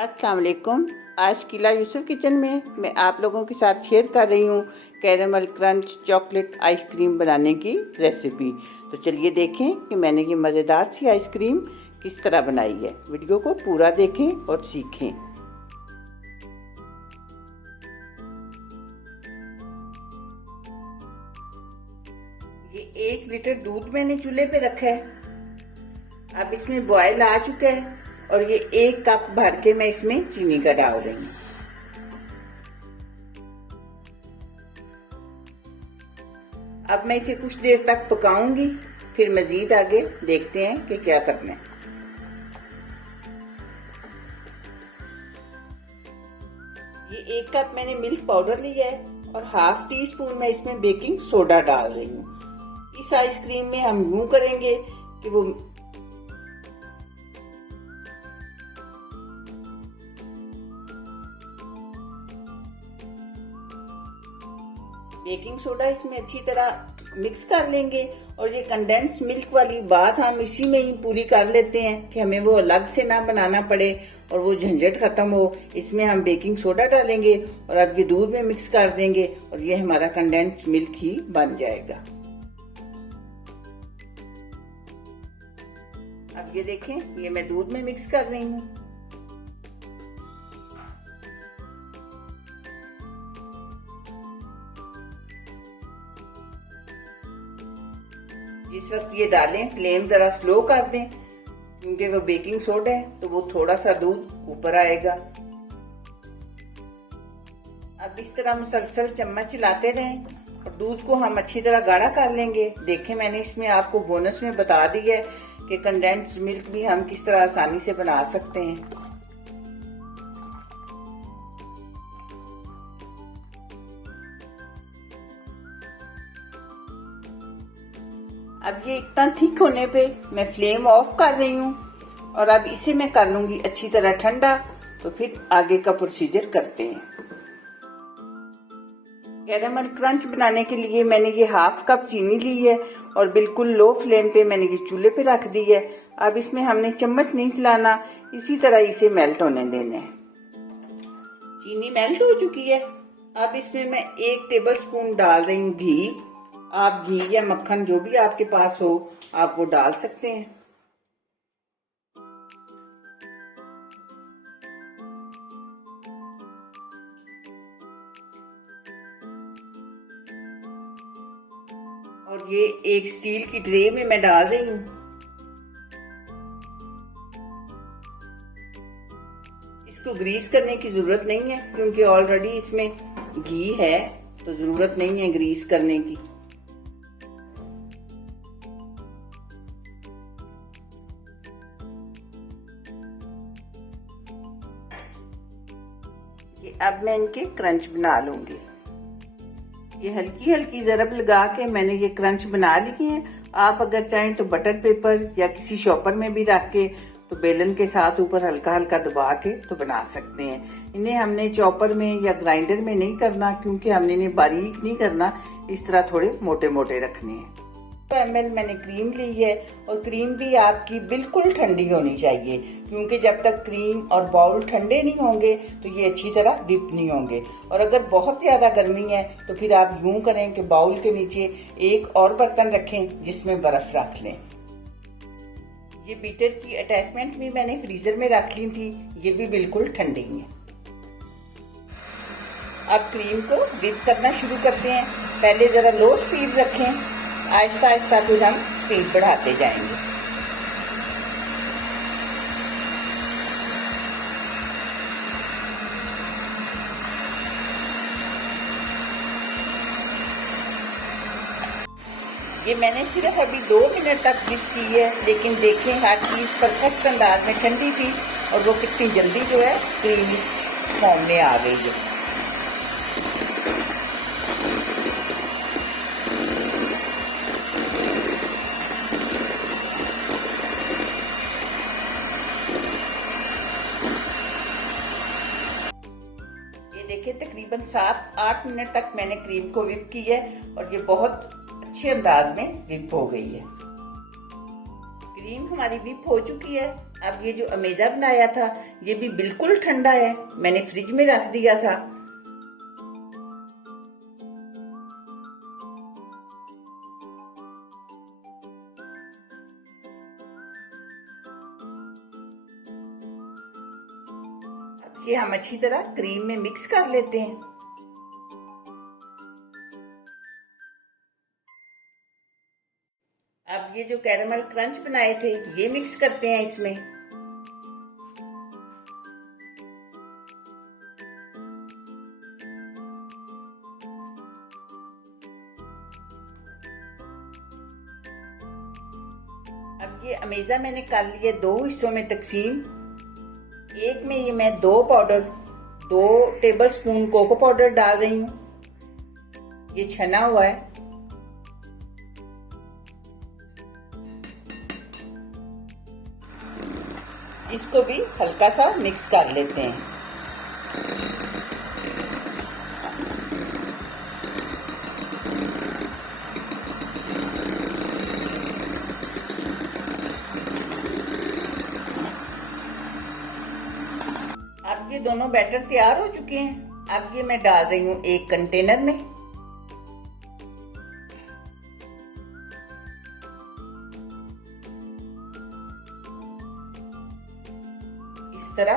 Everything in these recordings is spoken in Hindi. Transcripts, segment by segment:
अस्सलाम वालेकुम। आज किला यूसुफ किचन में मैं आप लोगों के साथ शेयर कर रही हूँ कैरेमल क्रंच चॉकलेट आइसक्रीम बनाने की रेसिपी। तो चलिए देखें कि मैंने ये मज़ेदार सी आइसक्रीम किस तरह बनाई है। वीडियो को पूरा देखें और सीखें। ये 1 लीटर दूध मैंने चूल्हे पे रखा है। अब इसमें बॉयल आ चुका है और ये 1 कप भर के मैं इसमें चीनी का डाल रही हूँ। अब मैं इसे कुछ देर तक पकाऊंगी, फिर मजीद आगे देखते हैं कि क्या करना है। ये 1 कप मैंने मिल्क पाउडर लिया है और ½ टी स्पून मैं इसमें बेकिंग सोडा डाल रही हूँ। इस आइसक्रीम में हम यूं करेंगे कि वो बेकिंग सोडा इसमें अच्छी तरह मिक्स कर लेंगे और ये कंडेंस मिल्क वाली बात हम इसी में ही पूरी कर लेते हैं कि हमें वो अलग से ना बनाना पड़े और वो झंझट खत्म हो। इसमें हम बेकिंग सोडा डालेंगे और अब ये दूध में मिक्स कर देंगे और ये हमारा कंडेंस मिल्क ही बन जाएगा। अब ये देखें, ये मैं दूध में मिक्स कर रही हूँ। जिस वक्त ये डालें फ्लेम जरा स्लो कर दें, क्योंकि वो बेकिंग सोडा है तो वो थोड़ा सा दूध ऊपर आएगा। अब इस तरह मुसलसल चम्मच चलाते रहें और दूध को हम अच्छी तरह गाढ़ा कर लेंगे। देखें, मैंने इसमें आपको बोनस में बता दी है कि कंडेंस मिल्क भी हम किस तरह आसानी से बना सकते हैं। अब ये इतना थिक होने पे मैं फ्लेम ऑफ कर रही हूँ और अब इसे मैं कर लूंगी अच्छी तरह ठंडा। तो फिर आगे का प्रोसीजर करते हैं। कैरेमल क्रंच बनाने के लिए मैंने ये ½ कप चीनी ली है और बिल्कुल लो फ्लेम पे मैंने ये चूल्हे पे रख दी है। अब इसमें हमने चम्मच नहीं चलाना, इसी तरह इसे मेल्ट होने देना है। चीनी मेल्ट हो चुकी है। अब इसमें मैं 1 टेबल स्पून डाल रही हूँ घी। आप घी या मक्खन जो भी आपके पास हो आप वो डाल सकते हैं। और ये एक स्टील की ट्रे में मैं डाल रही हूँ। इसको ग्रीस करने की जरूरत नहीं है क्योंकि ऑलरेडी इसमें घी है, तो जरूरत नहीं है ग्रीस करने की। अब मैं इनके क्रंच बना लूंगी। ये हल्की हल्की जरब लगा के मैंने ये क्रंच बना लिए हैं। आप अगर चाहें तो बटर पेपर या किसी शॉपर में भी रख के तो बेलन के साथ ऊपर हल्का हल्का दबा के तो बना सकते हैं। इन्हें हमने चॉपर में या ग्राइंडर में नहीं करना, क्योंकि हमने इन्हें बारीक नहीं करना, इस तरह थोड़े मोटे मोटे रखने हैं। 200 ml मैंने क्रीम ली है और क्रीम भी आपकी बिल्कुल ठंडी होनी चाहिए, क्योंकि जब तक क्रीम और बाउल ठंडे नहीं होंगे तो ये अच्छी तरह डिप नहीं होंगे। और अगर बहुत ज्यादा गर्मी है तो फिर आप यूं करें कि बाउल के नीचे एक और बर्तन रखें जिसमें बर्फ रख लें। ये बीटर की अटैचमेंट भी मैंने फ्रीजर में रख ली थी, ये भी बिल्कुल ठंडी है। अब क्रीम को डिप करना शुरू करते हैं। पहले जरा लो स्पीड रखें, आहिस्ता आहिस्ता फिर हम स्पीड बढ़ाते जाएंगे। ये मैंने सिर्फ अभी 2 मिनट तक डिप की है, लेकिन देखें हर चीज परफेक्ट अंदाज में ठंडी थी और वो कितनी जल्दी जो है क्रीम इस फॉर्म में आ गई है। देखिए तकरीबन 7-8 मिनट तक मैंने क्रीम को व्हिप की है और ये बहुत अच्छे अंदाज में व्हिप हो गई है। क्रीम हमारी व्हिप हो चुकी है अब ये जो अमेजा बनाया था ये भी बिल्कुल ठंडा है, मैंने फ्रिज में रख दिया था। अब ये हम अच्छी तरह क्रीम में मिक्स कर लेते हैं। अब ये जो कैरेमल क्रंच बनाए थे ये मिक्स करते हैं इसमें। अब ये अमेजा मैंने कर लिया 2 हिस्सों में तकसीम। एक में ये मैं 2 टेबल स्पून कोको पाउडर डाल रही हूँ, ये छना हुआ है। इसको भी हल्का सा मिक्स कर लेते हैं। अब ये दोनों बैटर तैयार हो चुके हैं। अब ये मैं डाल रही हूँ एक कंटेनर में। इस तरह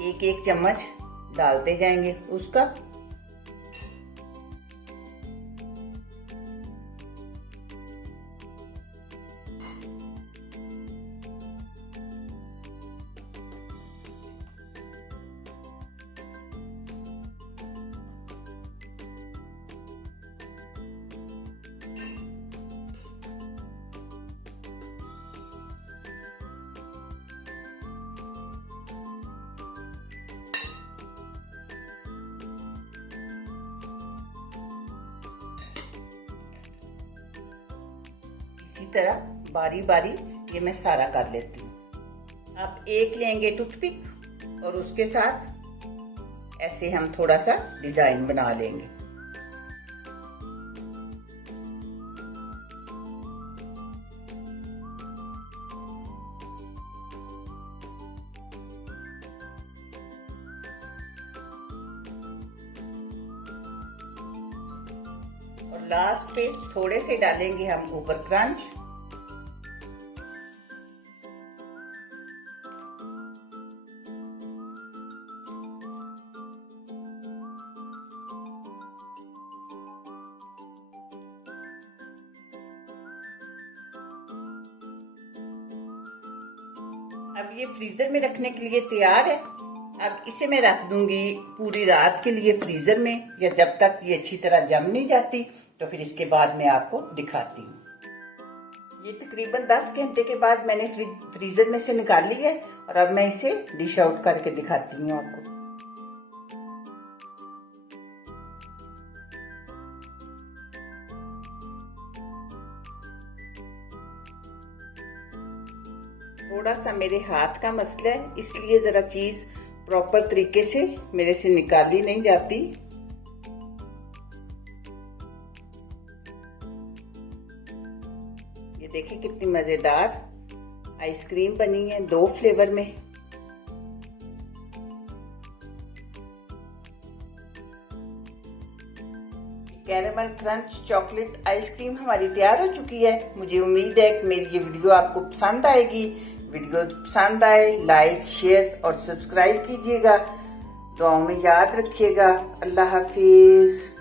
एक चम्मच डालते जाएंगे उसका। इसी तरह बारी बारी ये मैं सारा कर लेती हूँ। अब एक लेंगे टूथपिक और उसके साथ ऐसे हम थोड़ा सा डिजाइन बना लेंगे। और लास्ट पे थोड़े से डालेंगे हम ऊपर क्रंच। अब ये फ्रीजर में रखने के लिए तैयार है। अब इसे मैं रख दूंगी पूरी रात के लिए फ्रीजर में, या जब तक ये अच्छी तरह जम नहीं जाती, तो फिर इसके बाद मैं आपको दिखाती हूँ। ये तकरीबन 10 घंटे के बाद मैंने फ्रीजर में से निकाल ली है और अब मैं इसे डिश आउट करके दिखाती हूँ आपको। थोड़ा सा मेरे हाथ का मसला है, इसलिए जरा चीज प्रॉपर तरीके से मेरे से निकाली नहीं जाती। ये देखिए कितनी मजेदार आइसक्रीम बनी है 2 फ्लेवर में। कैरेमल क्रंच चॉकलेट आइसक्रीम हमारी तैयार हो चुकी है। मुझे उम्मीद है कि मेरी ये वीडियो आपको पसंद आएगी। वीडियो पसंद आए लाइक शेयर और सब्सक्राइब कीजिएगा। दुआओं में याद रखिएगा। अल्लाह हाफिज।